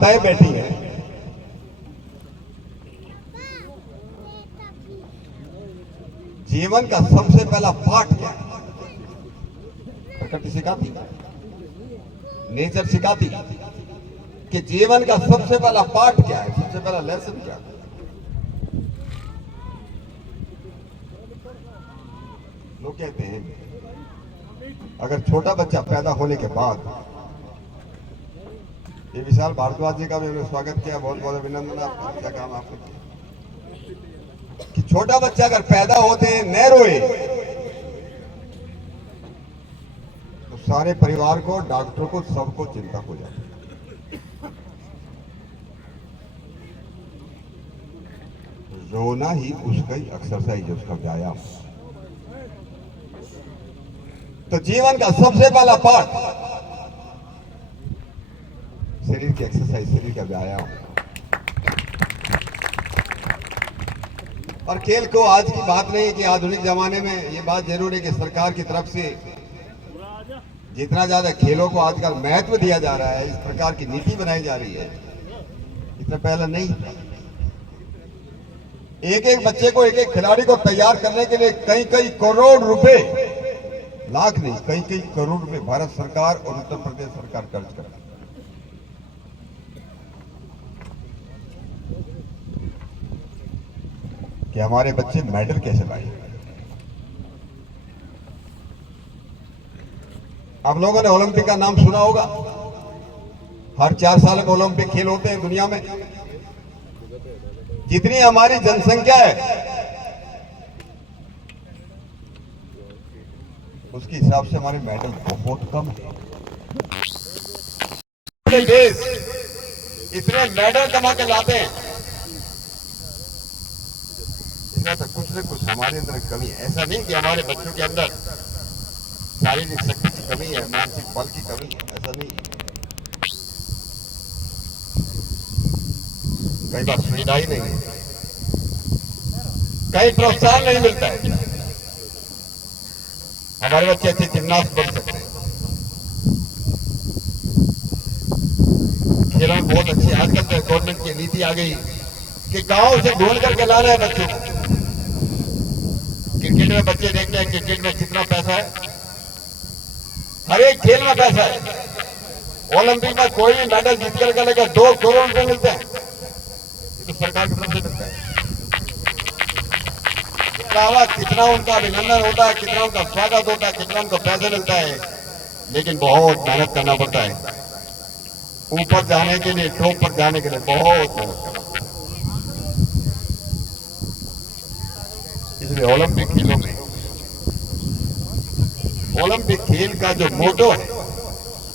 तय बैठी है। जीवन का सबसे पहला पाठ क्या है? प्रकृति सिखाती, नेचर सिखाती कि जीवन का सबसे पहला पाठ क्या है, सबसे पहला लेसन क्या है। लोग कहते हैं अगर छोटा बच्चा पैदा होने के बाद, ये विशाल भारद्वाज जी का भी हमने स्वागत किया, बहुत बहुत अभिनंदन आपका, क्या काम आपने किया कि छोटा बच्चा अगर पैदा होते हैं न रोए तो सारे परिवार को, डॉक्टर को, सबको चिंता हो जाती है। रोना ही उसका ही एक्सरसाइज है, उसका व्यायाम। तो जीवन का सबसे पहला पाठ शरीर की एक्सरसाइज, शरीर का व्यायाम। और खेल को आज की बात नहीं है कि आधुनिक जमाने में ये बात जरूर है कि सरकार की तरफ से जितना ज्यादा खेलों को आजकल महत्व दिया जा रहा है, इस प्रकार की नीति बनाई जा रही है, इतना पहले नहीं था। एक एक बच्चे को, एक एक खिलाड़ी को तैयार करने के लिए कई कई करोड़ रुपए, लाख नहीं, कई कई करोड़ रुपए भारत सरकार और उत्तर प्रदेश सरकार खर्च कर रही है। कि हमारे बच्चे मेडल कैसे लाए। आप लोगों ने ओलंपिक का नाम सुना होगा, हर 4 साल में ओलंपिक खेल होते हैं दुनिया में। जितनी हमारी जनसंख्या है उसके हिसाब से हमारे मेडल बहुत कम है। देश इतने मेडल कमा के लाते हैं, तो कुछ न कुछ हमारे अंदर कमी है। ऐसा नहीं कि हमारे बच्चों के अंदर शारीरिक शक्ति की कमी है, मानसिक बल की कमी है, ऐसा नहीं। कई बार सुविधा ही नहीं है, कई प्रोत्साहन नहीं मिलता है। हमारे बच्चे अच्छे जिम्नास्ट बन सकते हैं, खेलों में बहुत अच्छे। आजकल तो गवर्नमेंट की नीति आ गई कि गांव से ढूंढ करके ला रहे हैं बच्चों को। क्रिकेट में बच्चे देखते हैं, क्रिकेट में कितना पैसा है, हर एक खेल में पैसा है। ओलंपिक में कोई भी मेडल जीत कर लेकर 2 करोड़ रुपए मिलते हैं, तो सरकार की तरफ से मिलता है। कितना उनका अभिनंदन होता है, कितना उनका स्वागत होता है, कितना उनको पैसा मिलता है, लेकिन बहुत मेहनत करना पड़ता है ऊपर जाने के लिए, टॉप पर जाने के लिए बहुत मेहनत करना। इसलिए ओलंपिक खेलों में, ओलंपिक खेल का जो मोटो है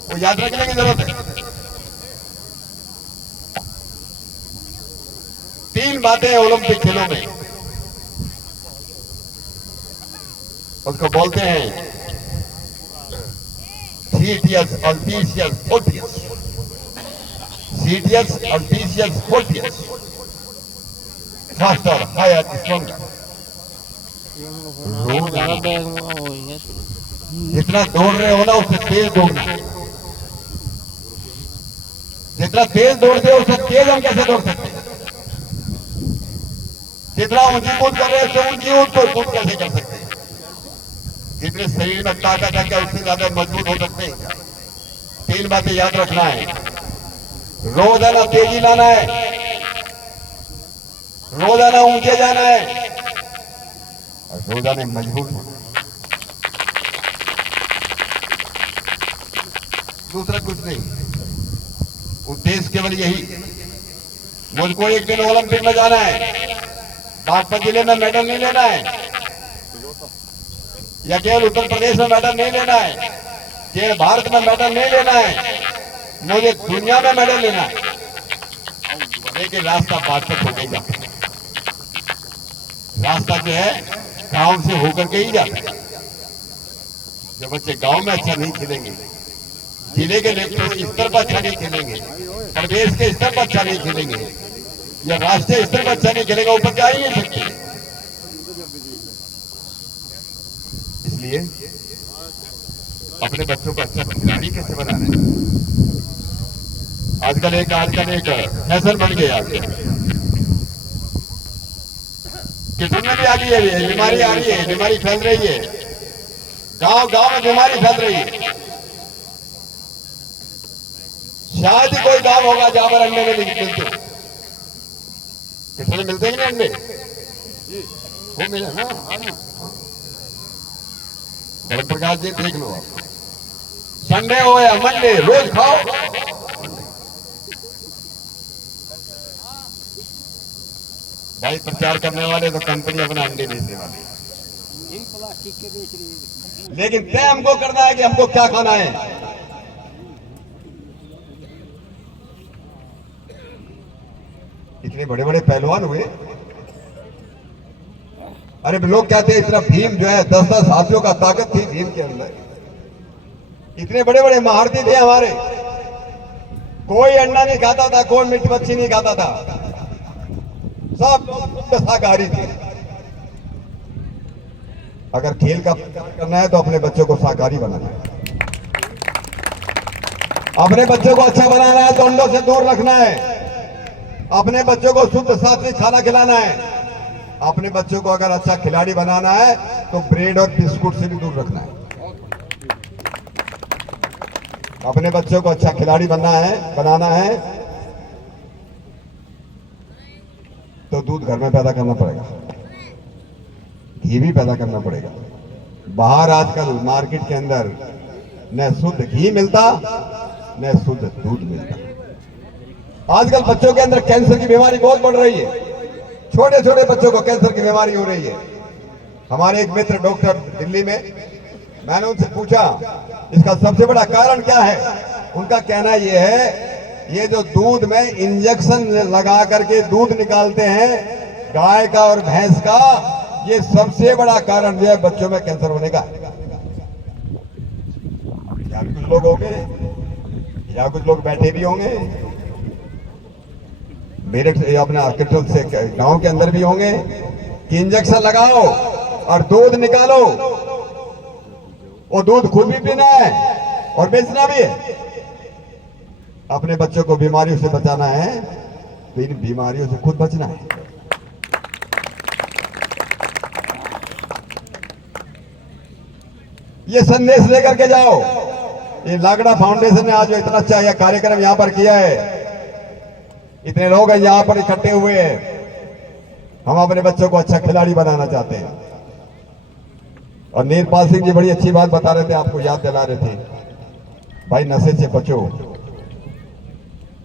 वो याद रखने की जरूरत है। 3 बातें हैं ओलंपिक खेलों में, उसको बोलते हैं सीटियस, अल्टीशियस, फोर्टियस। सीटियस, अल्टीशियस, फोर्टियस। Faster, higher, stronger. जितना दौड़ रहे हो ना उससे तेज दौड़ना। जितना तेज दौड़ते हो उससे तेज हम कैसे दौड़ सकते हैं? जितना ऊंची कूद कर रहे हैं उससे ऊंची कूद कैसे कर सकते हैं? जितने शरीर में ताकत है क्या उससे ज्यादा मजबूत हो सकते हैं क्या? 3 बातें याद रखना है। रोजाना तेजी लाना है, रोजाना ऊंचे जाना है, और रोजाना मजबूत होना। दूसरा कुछ नहीं, उद्देश्य केवल यही, मुझको एक दिन ओलंपिक में जाना है, बागपत जिले में मेडल नहीं लेना है, या केवल उत्तर प्रदेश में मेडल नहीं लेना है, केवल भारत में मेडल नहीं लेना है, मुझे दुनिया में मेडल लेना है। लेकिन रास्ता बागपत होकर ही जाता है, रास्ता जो है गांव से होकर के ही जाता है। जो बच्चे गांव में अच्छा नहीं खेलेंगे, जिले के स्तर पर अच्छा नहीं खेलेंगे, प्रदेश के स्तर पर अच्छा नहीं खेलेंगे, या राष्ट्रीय स्तर पर अच्छा नहीं खेलेंगे, ऊपर जा ही नहीं सकते। इसलिए अपने बच्चों को अच्छा खिलाड़ी कैसे बनाना है, आजकल एक फैशन बन गया। किचन में भी आ गई है, बीमारी आ रही है, बीमारी फैल रही है, गांव गांव में बीमारी फैल रही है। शायद ही कोई गांव होगा जहां पर अंडे नहीं मिलते। कितने मिलते हैं अंडे? वो मिले ना। धर्म प्रकाश जी देख लो आप, संडे हो या मंडे रोज खाओ। भाई प्रचार करने वाले तो कंपनी अपना अंडे बेचने वाली है, लेकिन तय हमको करना है कि हमको क्या खाना है। इतने बड़े बड़े पहलवान हुए, अरे लोग कहते हैं इतना भीम जो है 10-10 हाथियों का ताकत थी भीम के अंदर। इतने बड़े बड़े महारथी थे हमारे, कोई अंडा नहीं खाता था, कोई मीट मच्छी नहीं खाता था, सब शाकाहारी थे। अगर खेल का करना है तो अपने बच्चों को शाकाहारी बनाना है, अपने बच्चों को अच्छा बनाना है तो अंडों से दूर रखना है, अपने बच्चों को शुद्ध सात्विक खाना खिलाना है, अपने बच्चों को अगर अच्छा खिलाड़ी बनाना है तो ब्रेड और बिस्कुट से भी दूर रखना है। अपने बच्चों को अच्छा खिलाड़ी बनाना है तो दूध घर में पैदा करना पड़ेगा, घी भी पैदा करना पड़ेगा। बाहर आजकल मार्केट के अंदर न शुद्ध घी मिलता न शुद्ध दूध मिलता। आजकल बच्चों के अंदर कैंसर की बीमारी बहुत बढ़ रही है, छोटे छोटे बच्चों को कैंसर की बीमारी हो रही है। हमारे एक मित्र डॉक्टर दिल्ली में, मैंने उनसे पूछा इसका सबसे बड़ा कारण क्या है। उनका कहना यह है ये जो दूध में इंजेक्शन लगा करके दूध निकालते हैं गाय का और भैंस का, ये सबसे बड़ा कारण जो है बच्चों में कैंसर होने का। या कुछ लोग होंगे या कुछ लोग बैठे भी होंगे मेरे अपना किटल से गांव के अंदर भी होंगे कि इंजेक्शन लगाओ और दूध निकालो, और दूध खुद भी पीना है और बेचना भी है। अपने बच्चों को बीमारियों से बचाना है तो इन बीमारियों से खुद बचना है। ये संदेश लेकर के जाओ। ये लागड़ा फाउंडेशन ने आज जो इतना अच्छा कार्यक्रम यहां पर किया है, इतने लोग हैं यहां पर इकट्ठे हुए हैं, हम अपने बच्चों को अच्छा खिलाड़ी बनाना चाहते हैं। और नीरपाल सिंह जी बड़ी अच्छी बात बता रहे थे, आपको याद दिला रहे थे, भाई नशे से बचो।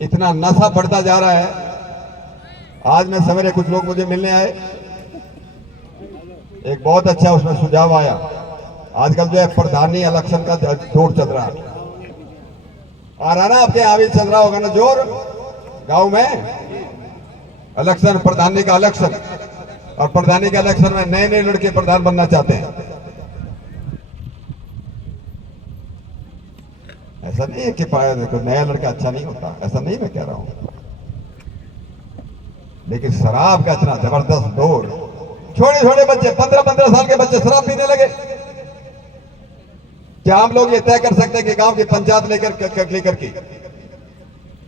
इतना नशा बढ़ता जा रहा है। आज मैं सवेरे कुछ लोग मुझे मिलने आए, एक बहुत अच्छा उसमें सुझाव आया। आजकल जो है प्रधानी इलेक्शन का जोर चल रहा है, आ रहा ना आपके यहाँ भी चल रहा होगा ना जोर, गांव में इलेक्शन, प्रधानी का इलेक्शन। और प्रधानी का इलेक्शन में नए नए लड़के प्रधान बनना चाहते हैं। ऐसा नहीं है कि देखो नया लड़का अच्छा नहीं होता, ऐसा नहीं मैं कह रहा हूं, लेकिन शराब का इतना जबरदस्त दौर, छोटे छोटे बच्चे 15-15 साल के बच्चे शराब पीने लगे। क्या हम लोग ये तय कर सकते हैं कि गांव की पंचायत लेकर के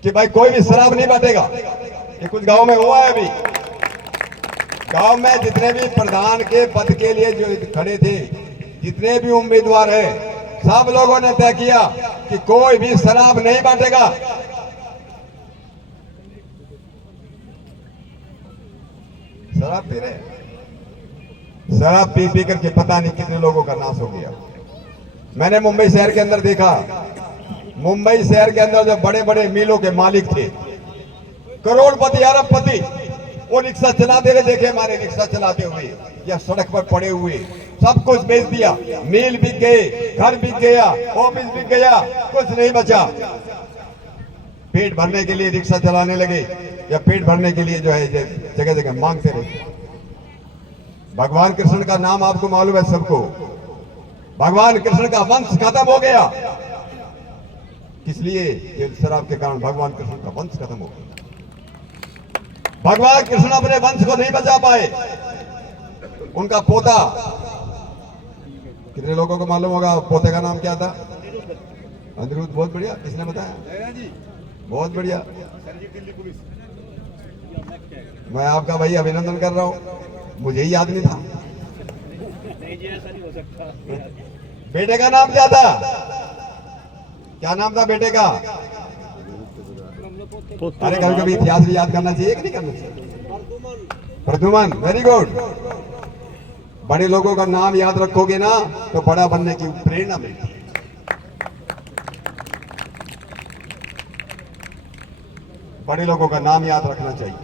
कि भाई कोई भी शराब नहीं बांटेगा? ये कुछ गांव में हुआ है। अभी गांव में जितने भी प्रधान के पद के लिए जो खड़े थे, जितने भी उम्मीदवार हैं, सब लोगों ने तय किया कि कोई भी शराब नहीं बांटेगा। शराब पी रहे, शराब पी पी करके पता नहीं कितने लोगों का नाश हो गया। मैंने मुंबई शहर के अंदर देखा, मुंबई शहर के अंदर जो बड़े बड़े मिलों के मालिक थे, करोड़पति अरबपति, वो रिक्शा चलाते हुए देखे, हमारे रिक्शा चलाते हुए या सड़क पर पड़े हुए, सब कुछ बेच दिया। मिल बिक गए, घर बिक गया, ऑफिस बिक गया, कुछ नहीं बचा। पेट भरने के लिए रिक्शा चलाने लगे या पेट भरने के लिए जो है जगह जगह मांगते रहे। भगवान कृष्ण का नाम आपको मालूम है सबको। भगवान कृष्ण का वंश खत्म हो गया। किस लिए? शराब के कारण भगवान कृष्ण का वंश खत्म हो गया। भगवान कृष्ण अपने वंश को नहीं बचा पाए। उनका पोता, कितने लोगों को मालूम होगा पोते का नाम क्या था? अनिरुद्ध। बहुत बढ़िया, किसने बताया? बहुत बढ़िया। मैं आपका भाई अभिनंदन कर रहा हूँ, मुझे ही याद नहीं था। बेटे का नाम क्या था? क्या नाम था बेटे का? अरे कभी कभी इतिहास भी याद करना चाहिए कि नहीं करना चाहिए? Pradyuman, very good. बड़े लोगों का नाम याद रखोगे ना तो बड़ा बनने की प्रेरणा मिलती है। बड़े लोगों का नाम याद रखना चाहिए।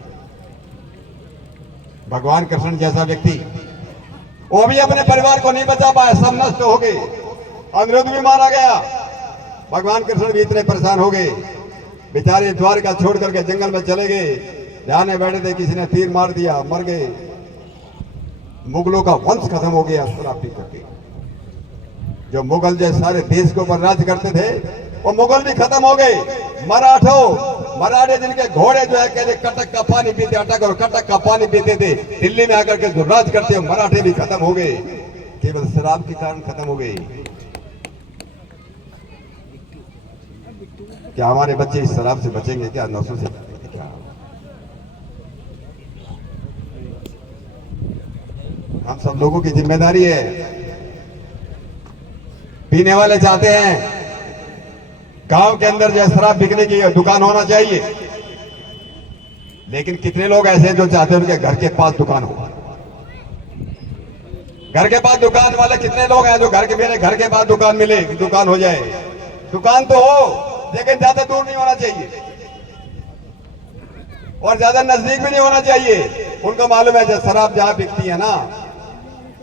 भगवान कृष्ण जैसा व्यक्ति, वो भी अपने परिवार को नहीं बचा पाया, सब नष्ट हो गए। अनिरुद्ध भी मारा गया, भगवान कृष्ण भी इतने परेशान हो गए, बेचारे द्वारका छोड़ करके जंगल में चले गए। ध्यान में बैठे थे, किसी ने तीर मार दिया, मर गए। मुगलों का वंश खत्म हो गया शराब पी करके। जो मुगल जो सारे देश के ऊपर राज करते थे, वो मुगल भी खत्म हो गए। मराठे जिनके घोड़े जो है कहते कटक का पानी पीते, अटक और कटक का पानी पीते थे, दिल्ली में आकर के जो राज करते हैं मराठे भी खत्म हो गए, केवल शराब के कारण खत्म हो गए। क्या हमारे बच्चे इस शराब से बचेंगे क्या? नशों से क्या? हम सब लोगों की जिम्मेदारी है। पीने वाले चाहते हैं गांव के अंदर जो शराब बिकने की दुकान होना चाहिए, लेकिन कितने लोग ऐसे हैं जो चाहते हैं उनके घर के पास दुकान हो? घर के पास दुकान वाले कितने लोग हैं जो मेरे घर के पास दुकान मिले, दुकान हो जाए? दुकान तो हो, लेकिन ज्यादा दूर नहीं होना चाहिए और ज्यादा नजदीक भी नहीं होना चाहिए। उनको मालूम है जो शराब जहां बिकती है ना,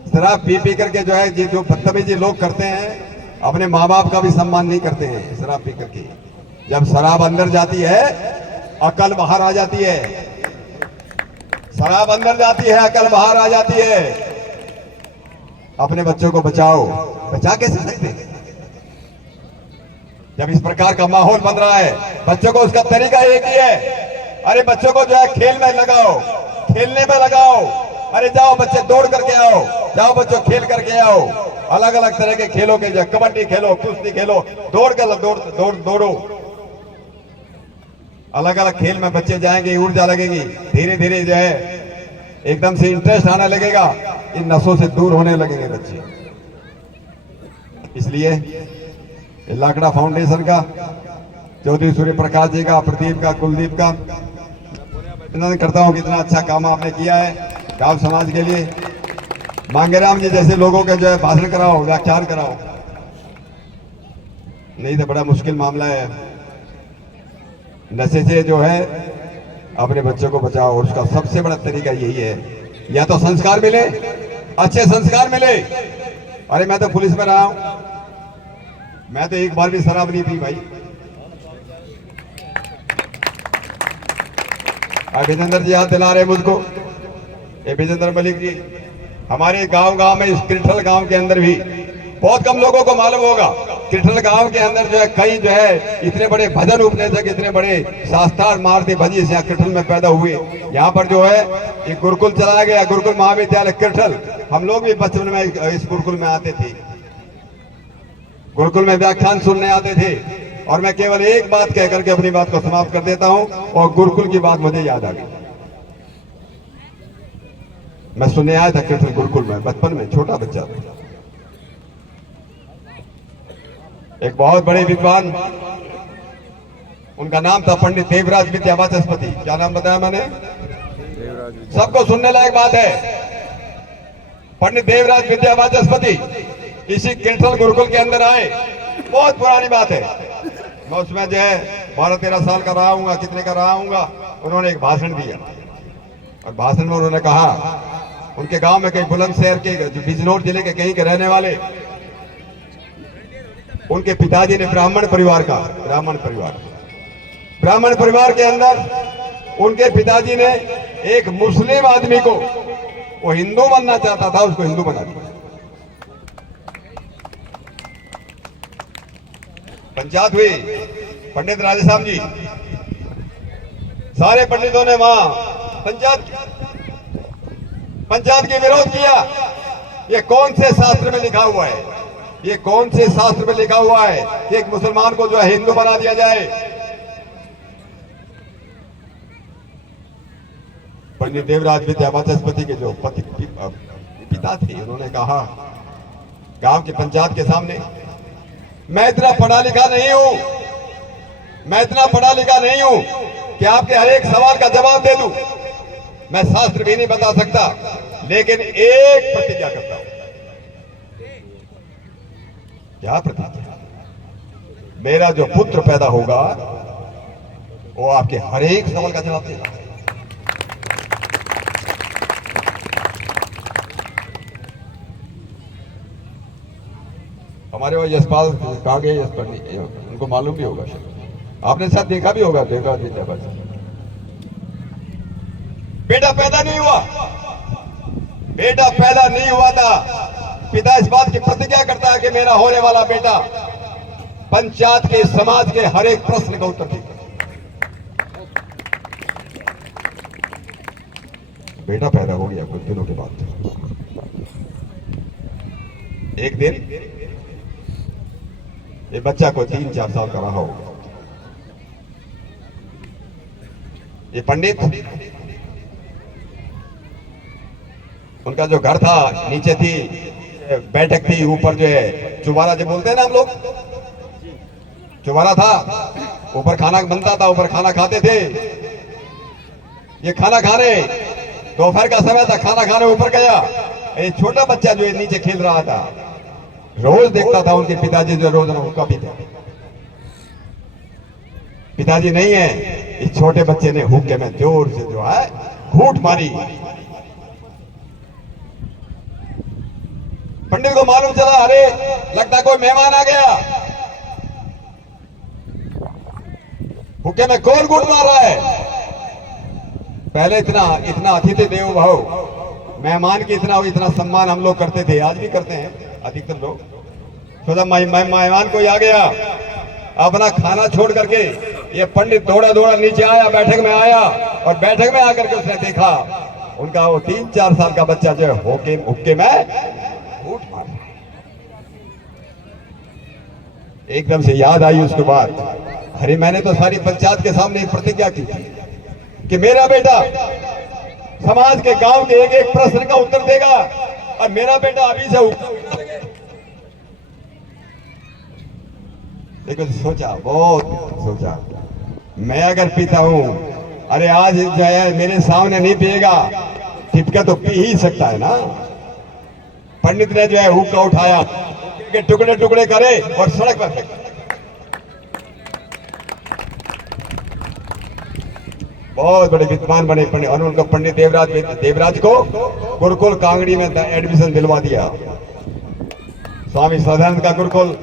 शराब पी पी करके जो है जो बदतमीजी लोग करते हैं, अपने माँ बाप का भी सम्मान नहीं करते हैं शराब पी करके। जब शराब अंदर जाती है अकल बाहर आ जाती है। शराब अंदर जाती है, अकल बाहर आ जाती है। अपने बच्चों को बचाओ। बचा कैसे सकते हैं जब इस प्रकार का माहौल बन रहा है? बच्चों को उसका तरीका एक ही है। अरे बच्चों को जो है खेल में लगाओ, खेलने में लगाओ। अरे जाओ बच्चे दौड़ करके आओ, जाओ बच्चों खेल करके आओ। अलग अलग तरह के खेलों के, जो कबड्डी खेलो, कुश्ती खेलो, दौड़ो। अलग अलग खेल में बच्चे जाएंगे, ऊर्जा लगेगी, धीरे धीरे जो है एकदम से इंटरेस्ट आने लगेगा, इन नशों से दूर होने लगेंगे बच्चे। इसलिए लाकड़ा फाउंडेशन का, चौधरी सूर्य प्रकाश जी का, प्रदीप का, कुलदीप का अभिनंदन करता हूं। कितना अच्छा काम आपने किया है गांव समाज के लिए। मांगेराम जी जैसे लोगों के जो है भाषण कराओ, व्याख्यान कराओ, नहीं तो बड़ा मुश्किल मामला है। नशे से जो है अपने बच्चों को बचाओ, और उसका सबसे बड़ा तरीका यही है, या तो संस्कार मिले, अच्छे संस्कार मिले। अरे मैं तो पुलिस में रहा हूं, मैं तो एक बार भी शराब नहीं पी भाई। विजेंद्र जी याद दिला रहे मुझको, ये विजेंद्र मलिक जी। हमारे गांव में, इस किरठल गांव के अंदर भी बहुत कम लोगों को मालूम होगा, किरठल गांव के अंदर जो है कई जो है इतने बड़े भजन उपदेशक, इतने बड़े शास्त्रार्थ मारती भजी से किरठल में पैदा हुए। यहाँ पर जो है एक गुरुकुल चलाया गया, गुरुकुल महाविद्यालय किरठल। हम लोग भी बचपन में इस गुरुकुल में आते थे, गुरुकुल में व्याख्यान सुनने आते थे। और मैं केवल एक बात कह करके अपनी बात को समाप्त कर देता हूं, और गुरुकुल की बात मुझे याद आ गई। मैं सुनने आया था किरठल गुरुकुल में, बचपन में छोटा बच्चा था। एक बहुत बड़े विद्वान, उनका नाम था पंडित देवराज विद्या वाचस्पति। क्या नाम बताया मैंने? सबको सुनने लायक बात है। पंडित देवराज विद्या वाचस्पति इसी किरठल गुरुकुल के अंदर आए, बहुत पुरानी बात है। मैं उसमें जो है 12-13 साल का रहा हूँगा, कितने का रहा हूँगा। उन्होंने एक भाषण दिया, और भाषण में उन्होंने कहा, उनके गांव में कई बुलंदशहर के, बिजनौर जिले के कहीं के रहने वाले, उनके पिताजी ने ब्राह्मण परिवार के अंदर उनके पिताजी ने एक मुस्लिम आदमी को, वो हिंदू बनना चाहता था, उसको हिंदू बना दिया। पंचायत हुई, पंडित राधेश्याम जी, सारे पंडितों ने वहां पंचायत के विरोध किया। ये कौन से शास्त्र में लिखा हुआ है, ये कौन से शास्त्र में लिखा हुआ है कि एक मुसलमान को जो है हिंदू बना दिया जाए? पंडित देवराज विद्या वाचस्पति के जो पिता थे, उन्होंने कहा गांव की पंचायत के सामने, मैं इतना पढ़ा लिखा नहीं हूं, मैं इतना पढ़ा लिखा नहीं हूं कि आपके हर एक सवाल का जवाब दे दूं। मैं शास्त्र भी नहीं बता सकता, लेकिन एक प्रतिज्ञा करता हूं। क्या प्रतिज्ञा? मेरा जो पुत्र पैदा होगा वो आपके हर एक सवाल का जवाब देगा। हमारे वहां यशपाल कहा गए, यशपाल नहीं, उनको मालूम भी होगा शायद, आपने शायद देखा भी होगा। देवराज विद्या बेटा पैदा नहीं हुआ, बेटा पैदा नहीं हुआ था। पिता इस बात की प्रतिज्ञा करता है कि मेरा होने वाला बेटा पंचायत के, समाज के हर एक प्रश्न का उत्तर देगा। बेटा पैदा हो गया कुछ दिनों के बाद। एक दिन ये बच्चा को 3-4 साल का रहा होगा। ये पंडित, उनका जो घर था नीचे थी बैठक थी, ऊपर जो है चुबारा जो बोलते हैं ना हम लोग, चुबारा था, ऊपर खाना बनता था, ऊपर खाना खाते थे। ये खाना खाने, दोपहर का समय था, खाना खाने ऊपर गया। ये छोटा बच्चा जो है नीचे खेल रहा था, रोज देखता था उनके पिताजी जो रोज उनका भी था। पिताजी नहीं है, इस छोटे बच्चे ने हुक्के में जोर से जो है घूंट मारी। पंडित को मालूम चला, अरे लगता कोई मेहमान आ गया। हुक्के में कौन घूंट मार रहा है? पहले इतना अतिथि देवो भव, मेहमान की इतना सम्मान हम लोग करते थे, आज भी करते हैं अधिकतर लोग। सोचा मेहमान कोई आ गया, अपना खाना छोड़ करके ये पंडित दौड़ा नीचे आया, बैठक में आया, और बैठक में आकर के उसने देखा उनका वो 3-4 साल का बच्चा जो है हुक्के में घूंट मार रहा है। एकदम से याद आई उसके बाद, अरे मैंने तो सारी पंचायत के सामने प्रतिज्ञा की थी कि मेरा बेटा समाज के, गांव के एक एक प्रश्न का उत्तर देगा, और मेरा बेटा अभी से देखो, सोचा, बहुत सोचा, मैं अगर पीता हूं, अरे आज जो है मेरे सामने नहीं पिएगा, टिपका तो पी ही सकता है ना। पंडित ने जो है हुक्का उठाया, के टुकड़े टुकड़े करे और सड़क पर फेंका। बहुत बड़े विद्वान बने पंडित, और उनको पंडित देवराज को गुरुकुल कांगड़ी में एडमिशन दिलवा दिया। स्वामी सदानंद का गुरुकुल,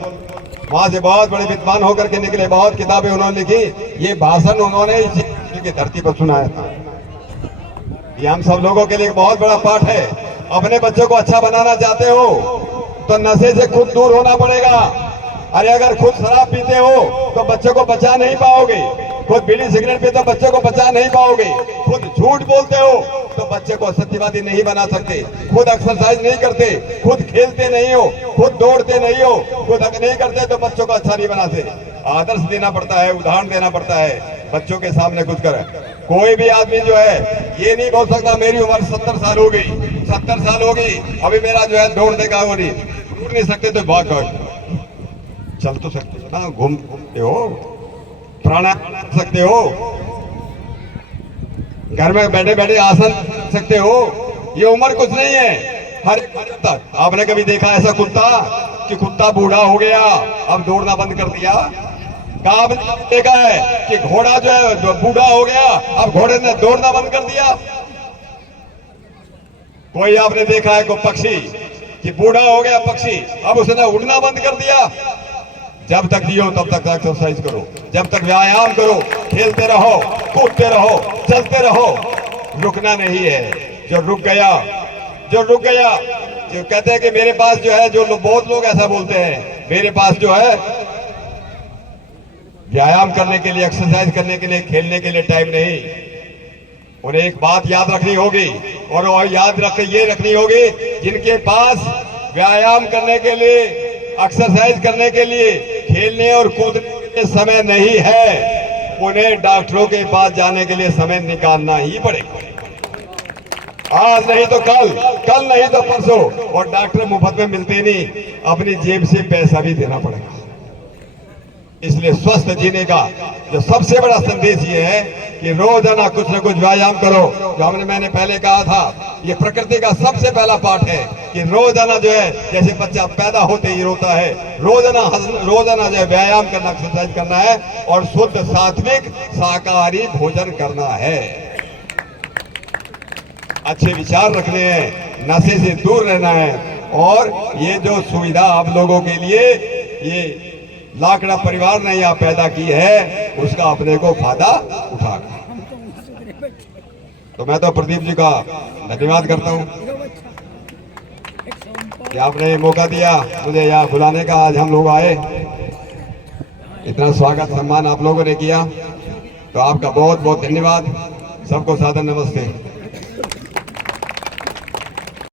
वहां से बहुत बड़े विद्वान होकर के निकले, बहुत किताबें उन्होंने लिखी। ये भाषण उन्होंने इसी की धरती पर सुनाया था। ये हम सब लोगों के लिए एक बहुत बड़ा पाठ है। अपने बच्चों को अच्छा बनाना चाहते हो तो नशे से खुद दूर होना पड़ेगा। अरे अगर खुद शराब पीते हो तो बच्चों को बचा नहीं पाओगे, खुद बीड़ी सिगरेट पीते हो बच्चों को बचा नहीं पाओगे, खुद झूठ बोलते हो तो बच्चे को सत्यवादी नहीं बना सकते, खुद एक्सरसाइज नहीं करते, खुद खेलते नहीं हो, खुद दौड़ते नहीं हो, खुद नहीं करते तो बच्चों को अच्छा नहीं बनाते। आदर्श देना पड़ता है, उदाहरण देना पड़ता है बच्चों के सामने कुछ कर। कोई भी आदमी जो है ये नहीं बोल सकता मेरी उम्र 70 साल हो गई, 70 साल हो गई, अभी मेरा जो है दौड़ने का वो नहीं, दौड़ नहीं सकते तो भाग चल तो सकते हो ना, घूमते हो, प्राणायाम कर सकते हो, घर में बैठे बैठे आसन कर सकते हो। ये उम्र कुछ नहीं है, हर एक तक। आपने कभी देखा ऐसा कुत्ता कि कुत्ता बूढ़ा हो गया अब दौड़ना बंद कर दिया? कहाँ आपने देखा है कि घोड़ा जो है बूढ़ा हो गया अब घोड़े ने दौड़ना बंद कर दिया? कोई आपने देखा है कोई पक्षी कि बूढ़ा हो गया पक्षी अब उसने उड़ना बंद कर दिया? जब तक जियो तब तक एक्सरसाइज करो, जब तक व्यायाम करो, खेलते रहो, कूदते रहो, चलते रहो, रुकना नहीं है। जो रुक गया, जो कहते हैं कि मेरे पास जो है, जो बहुत लोग ऐसा बोलते हैं, मेरे पास जो है व्यायाम करने के लिए, एक्सरसाइज करने के लिए, खेलने के लिए टाइम नहीं। उन्हें एक बात याद रखनी होगी, और वो याद ये रखनी होगी, जिनके पास व्यायाम करने के लिए, एक्सरसाइज करने के लिए, खेलने और कूदने के समय नहीं है, उन्हें डॉक्टरों के पास जाने के लिए समय निकालना ही पड़ेगा। आज नहीं तो कल, कल नहीं तो परसों, और डॉक्टर मुफ्त में मिलते नहीं, अपनी जेब से पैसा भी देना पड़ेगा। इसलिए स्वस्थ जीने का जो सबसे बड़ा संदेश ये है कि रोजाना कुछ न कुछ व्यायाम करो। जो मैंने पहले कहा था, ये प्रकृति का सबसे पहला पाठ है कि रोजाना जो है, जैसे बच्चा पैदा होते ही रोता है, रोजाना जो है व्यायाम करना, एक्सरसाइज करना है और शुद्ध सात्विक शाकाहारी भोजन करना है। अच्छे विचार रखने हैं, नशे से दूर रहना है, और ये जो सुविधा आप लोगों के लिए ये लाकड़ा परिवार ने यहाँ पैदा की है, उसका अपने को फायदा उठाना। तो मैं तो प्रदीप जी का धन्यवाद करता हूँ कि आपने ये मौका दिया मुझे यहाँ बुलाने का। आज हम लोग आए, इतना स्वागत सम्मान आप लोगों ने किया, तो आपका बहुत बहुत धन्यवाद। सबको सादर नमस्ते।